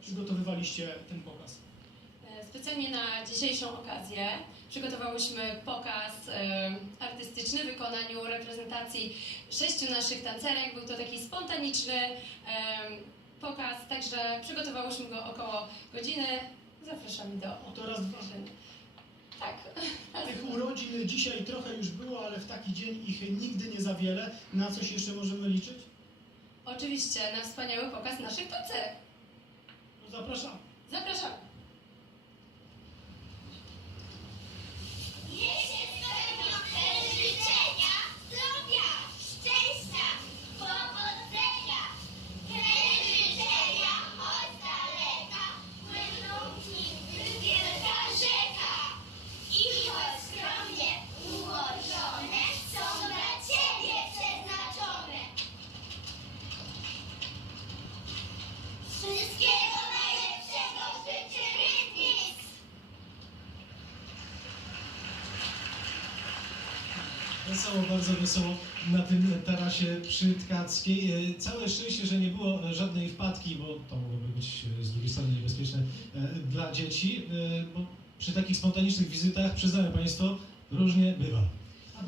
przygotowywaliście ten pokaz? E, Specjalnie na dzisiejszą okazję przygotowałyśmy pokaz e, artystyczny w wykonaniu reprezentacji sześciu naszych tancerek. Był to taki spontaniczny e, pokaz, także przygotowałyśmy go około godziny. Zapraszamy do No to raz, dwa. Tak. Tych urodzin dzisiaj trochę już było, ale w taki dzień ich nigdy nie za wiele. Na coś jeszcze możemy liczyć? Oczywiście na wspaniały pokaz naszych tancerek. da pressão. Wesoło, bardzo wesoło na tym tarasie przy Tkackiej. E, Całe szczęście, że nie było żadnej wpadki, bo to mogłoby być e, z drugiej strony niebezpieczne e, dla dzieci, bo przy takich spontanicznych wizytach, przyznają Państwo, różnie bywa.